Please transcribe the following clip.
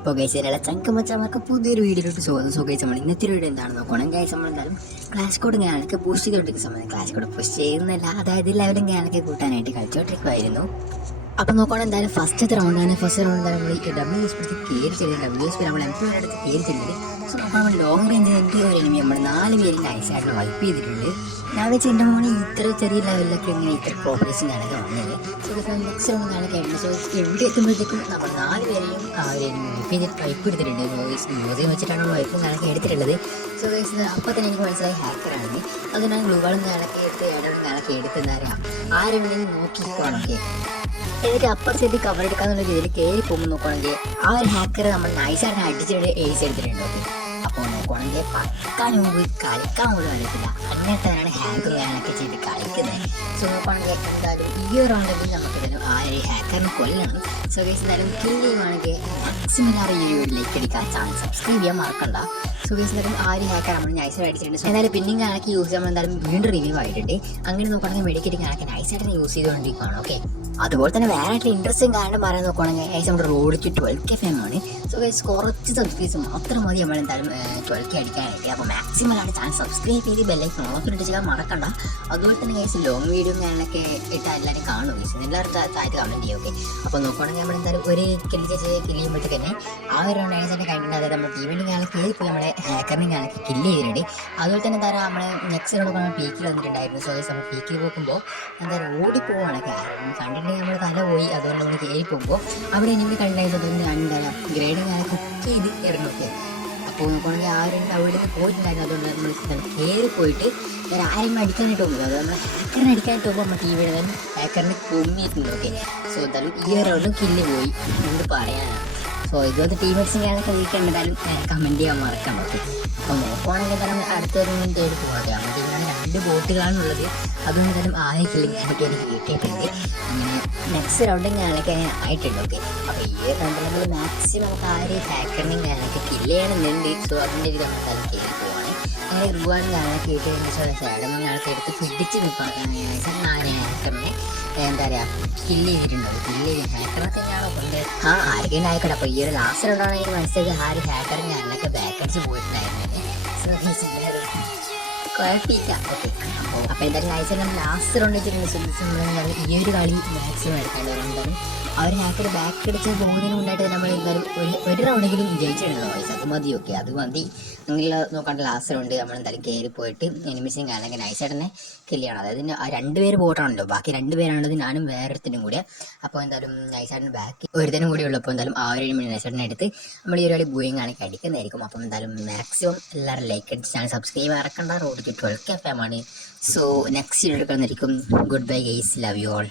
അപ്പോൾ ഗൈസ് എല്ലാ ചങ്കമച്ചമാർക്ക് പുതിയൊരു വീഡിയോയിലോട്ട് സ്വാഗതം. സോ ഗൈസ് നമ്മൾ ഇന്നത്തെ വീഡിയോ എന്താണ് നോക്കണം ഗൈസ് നമ്മൾ എന്തായാലും ക്ലാസ് കോഡ് ഞാനൊക്കെ പോസ്റ്റ് ചെയ്തോണ്ടിരിക്കുന്ന സമയത്ത് ക്ലാസ് കോഡ് പുഷ് ചെയ്യുന്നില്ല. അതായത് ലെവലും ഞാനൊക്കെ കൂട്ടാനായിട്ട് കളിച്ചോണ്ടിരിക്കുമായിരുന്നു അപ്പോൾ നോക്കണം എന്തായാലും ഫസ്റ്റത്തെ റൗണ്ടാണ് ഫസ്റ്റ് റൗണ്ട് നമ്മൾ ഈ ഡബ്ല്യു എസ് പിടിച്ച് കയറി ചെല്ലുന്നത്. ഡബ്ല്യു എസ് നമ്മൾ എം പി അടുത്ത് കയറി ചെല്ലുന്നത്. സോ നമ്മൾ ലോങ് റേഞ്ച് എനിക്ക് ഒരു എനിമി നമ്മൾ നാല് പേരും നൈസായിട്ട് വൈപ്പ് ചെയ്തിട്ടുണ്ട്. ഞാൻ വെച്ച് എന്റെ മോനെ ഇത്ര ചെറിയ ലെവലിലൊക്കെ ഇങ്ങനെ ഇത്ര പ്രോഗ്രസ് ആണ് വന്നത്. സോ നെക്സ്റ്റ് റൗണ്ട് ആണ് കഴിഞ്ഞത് സോ എവിടെ എത്തുമ്പോഴത്തേക്കും നമ്മൾ നാല് പേരെയും ആ ഒരു ചെയ്തിട്ട് പൈപ്പ് എടുത്തിട്ടുണ്ട്. മ്യൂസിയം വെച്ചിട്ടാണ് വൈപ്പ് കാണാൻ എടുത്തിട്ടുള്ളത്. സോ ഗൈസ് അപ്പോൾ തന്നെ എനിക്ക് മനസ്സിലായി ഹാക്കറാണ് അത് ഞാൻ ഗ്ലൂകളും ഞാനൊക്കെ എടുത്ത് ഇടവും ഞാനൊക്കെ എടുത്ത് എന്താ നോക്കി പോകണമെങ്കിൽ എന്നിട്ട് അപ്പർ സൈഡ് കവർ എടുക്കാന്നുള്ള രീതിയിൽ കയറി പോകുമ്പോൾ നോക്കുകയാണെങ്കിൽ ആ ഒരു ഹാക്കർ നമ്മൾ നൈസായിട്ട് അടിച്ചിട്ട് ഏസ് എടുത്തിട്ടുണ്ട്. ഓക്കെ അപ്പോൾ പക്കാനും പോയി കളിക്കാൻ പോലും അറിയത്തില്ല. അങ്ങനത്തെയാണ് ഹാക്കർ ചെയ്യാനൊക്കെ ചെയ്ത് കളിക്കുന്നത്. സോ നോക്കുകയാണെങ്കിൽ എന്തായാലും ഈ ഒരു റൗണ്ടിൽ നമുക്ക് എന്തായാലും ആ ഒരു ഹാക്കറിനെ കൊല്ലണം. സോ ഗൈസ് എന്തായാലും കിൽ ചെയ്യുവാണെങ്കിൽ മാക്സിമം ആ ഒരു വീഡിയോയിലേക്ക് അടിക്കാൻ ചാൻസ് സബ്സ്ക്രൈബ് ചെയ്യാൻ മറക്കണ്ട. സോ ഗൈസ് എന്തായാലും ആ ഒരു ഹാക്കർ നമ്മൾ നൈസായിട്ട് അടിച്ചിട്ടുണ്ട്. എന്നാലും പിന്നെ കണക്ക് യൂസ് ചെയ്യുമ്പോൾ എന്തായാലും വീണ്ടും റിവ്യൂ ആയിട്ടുണ്ട്. അങ്ങനെ നോക്കുകയാണെങ്കിൽ മെഡിക്കറ്റ് കണക്ക് നൈസായിട്ട് യൂസ് ചെയ്തുകൊണ്ടിരിക്കുകയാണ് ഓക്കെ അതുപോലെ തന്നെ വേറെ ഇൻട്രസ്റ്റിംഗ് കാരണം പറയാൻ നോക്കുകയാണെങ്കിൽ ഏകദേശം നമ്മുടെ road to twelve K fam ആണ്. സോ ഗൈസ് കുറച്ച് സബ്സ്ക്രൈബ്സ് മാത്രം മതി നമ്മൾ എന്തായാലും ട്വൽവ് കെ അടിക്കാനായിട്ട് അപ്പോൾ മാക്സിമം ആണ് ചാനൽ സബ്സ്ക്രൈബ് ചെയ്ത് ബെല്ലൈക്ക് ഓണൊക്കെ ചെയ്യാൻ മറക്കണ്ട. അതുപോലെ തന്നെ ഗൈസ് ലോങ് വീഡിയോ ഞാനൊക്കെ ഇട്ടാൽ എല്ലാവരും കാണും ഗൈസ് എല്ലാവർക്കും താഴത്ത് കമന്റ് ചെയ്യും ഓക്കെ അപ്പോൾ നോക്കുകയാണെങ്കിൽ നമ്മൾ എന്തായാലും ഒരു കിളി ചേച്ചി കിളിയുമ്പോഴത്തേക്ക് തന്നെ ആ ഒരു റൗണ്ട് ഏകദേശം കഴിഞ്ഞിട്ട് അതായത് നമ്മുടെ ടീമിന്റെ ഞാനൊക്കെ കയറി പോയി നമ്മുടെ ഹാക്കറിനെ ഞാനൊക്കെ കില്ല് ചെയ്തിട്ടുണ്ട് അതുപോലെ തന്നെ എന്താ പറയുക നമ്മൾ നെക്സ്റ്റ് റൗണ്ട് പീക്കിൽ വന്നിട്ടുണ്ടായിരുന്നു. സോ ഗൈസ് നമ്മൾ പീക്കിൽ പോകുമ്പോൾ എന്താ പറയുക ഓടിപ്പോവാണ് കാരണം കണ്ടിട്ടുണ്ടെങ്കിൽ നമ്മൾ തല പോയി അതുകൊണ്ട് നമ്മൾ കയറി പോകുമ്പോൾ അവിടെ എനിക്ക് കണ്ടായിരുന്നത് എന്താ ഗ്രേഡ് ഞാൻ കുക്ക് ചെയ്ത് ഇറങ്ങിയത് അപ്പോൾ നോക്കുകയാണെങ്കിൽ ആ ഒരു അവിടെ പോയിട്ടുണ്ടായിരുന്നു അതുകൊണ്ട് നമ്മൾ കയറി പോയിട്ട് ഞാൻ ആരെയും അടിക്കാനായിട്ട് പോകുന്നത് അത് നമ്മൾ ഹാക്കറിനെ അടിക്കാനായിട്ട് പോകുമ്പോൾ നമ്മൾ ടി വിയുടെ തന്നെ ഹാക്കറിനെ കുമ്മിയിട്ടുണ്ട് ഓക്കെ സോ എന്തായാലും ഈ ഒരു റൗണ്ടും കില്ല് പോയി. എന്ത് പറയാനാണ് സോ ഇതുപോലത്തെ ടീമേറ്റ്സും ഞാനൊക്കെ വീട്ടിൽ എന്തായാലും കമന്റ് ചെയ്യാൻ മറക്കാം. ഓക്കെ അപ്പോൾ നോക്കുകയാണെങ്കിൽ അടുത്തൊരു തേടി പോകാതെ നമ്മുടെ രണ്ട് ബോട്ടുകളാണുള്ളത്. അതുകൊണ്ട് തന്നെ കില്ലിങ് എനിക്ക് എനിക്ക് കിട്ടിയിട്ടുണ്ട് അങ്ങനെ നെക്സ്റ്റ് റൗണ്ടും ഞാനൊക്കെ ആയിട്ടുണ്ട് ഓക്കെ അപ്പോൾ ഈ റൗണ്ടിൽ നമ്മൾ മാക്സിമം നമുക്ക് ആ ഒരു ഹാക്കറിനെയും ഞാനൊക്കെ കില്ല് ചെയ്യണമെന്നുണ്ട്. സോ അതിന്റെ രീതി നമ്മൾ തല കയറി പോവാണ്. അങ്ങനെ ഒരുപാട് ഞാനൊക്കെ ഇട്ട് സേഡം ആൾക്കാർ എടുത്ത് പിടിച്ച് നിൽക്കണം. ഞാൻ ഹാക്കറിനെ എന്താ പറയുക കില്ല് ചെയ്തിട്ടുണ്ടോ കില്ല് ചെയ്ത് ഹാക്കറൊക്കെ തന്നെയാണോ കൊണ്ട് ആ ആരെങ്കിലും ആയിക്കോട്ടെ അപ്പോൾ ഈ ഒരു ലാസ്റ്റ് റൗണ്ടാണ് എനിക്ക് മനസ്സിലായത്. ആ ഒരു ഹാക്കർ ഞാനൊക്കെ ബാക്കടിച്ച് പോയിട്ടുണ്ടായിരുന്നു സോ കുഴപ്പമില്ല. ഓക്കെ അപ്പോൾ എന്തായാലും നൈസ് ലാസ്റ്റ് റൗണ്ട് വെച്ചിട്ടുണ്ട് ശ്രദ്ധിച്ച് നമ്മൾ ഈ ഒരു കളി മാക്സിമം എടുക്കേണ്ട ആ ഒരു ഹാക്കർ ബാക്ക് അടിച്ച് പോകുന്നതിന് മുന്നായിട്ട് നമ്മൾ എന്തായാലും ഒരു ഒരു റൗണ്ടെങ്കിലും ജയിച്ചിട്ടുണ്ടോ വയസ്സ്. അത് മതി ഓക്കെ അത് മതി. നിങ്ങൾ നോക്കാണ്ട് ലാസ്റ്റ് റൗണ്ട് നമ്മൾ എന്തായാലും കയറി പോയിട്ട് എനിമിസിങ് അല്ലെങ്കിൽ നൈസേട്ടനെ കില്ല് ചെയ്യണം. അതായത് ആ രണ്ട് പേര് പോട്ടാണല്ലോ ബാക്കി രണ്ട് പേരാണത് ഞാനും വേറൊരുത്തിനും കൂടെ അപ്പോൾ എന്തായാലും നൈസേട്ടൻ ബാക്കി ഒരുത്തനും കൂടി ഉള്ളപ്പോൾ എന്തായാലും ആ ഒരു നൈസായിട്ടിനെ എടുത്ത് നമ്മൾ ഈ ഒരു കളി ബൂയിങ് ആണെങ്കിൽ അടിക്കുന്നതായിരിക്കും. അപ്പം എന്തായാലും മാക്സിമം എല്ലാവരും ലൈക്ക് അടിച്ച് ചാനൽ സബ്സ്ക്രൈബ് ഇറക്കേണ്ട റോഡ് ട്വൽവ് കെ ആണ്. സോ നെക്സ്റ്റ് വീഡിയോ എടുക്കുന്നതായിരിക്കും goodbye guys love you all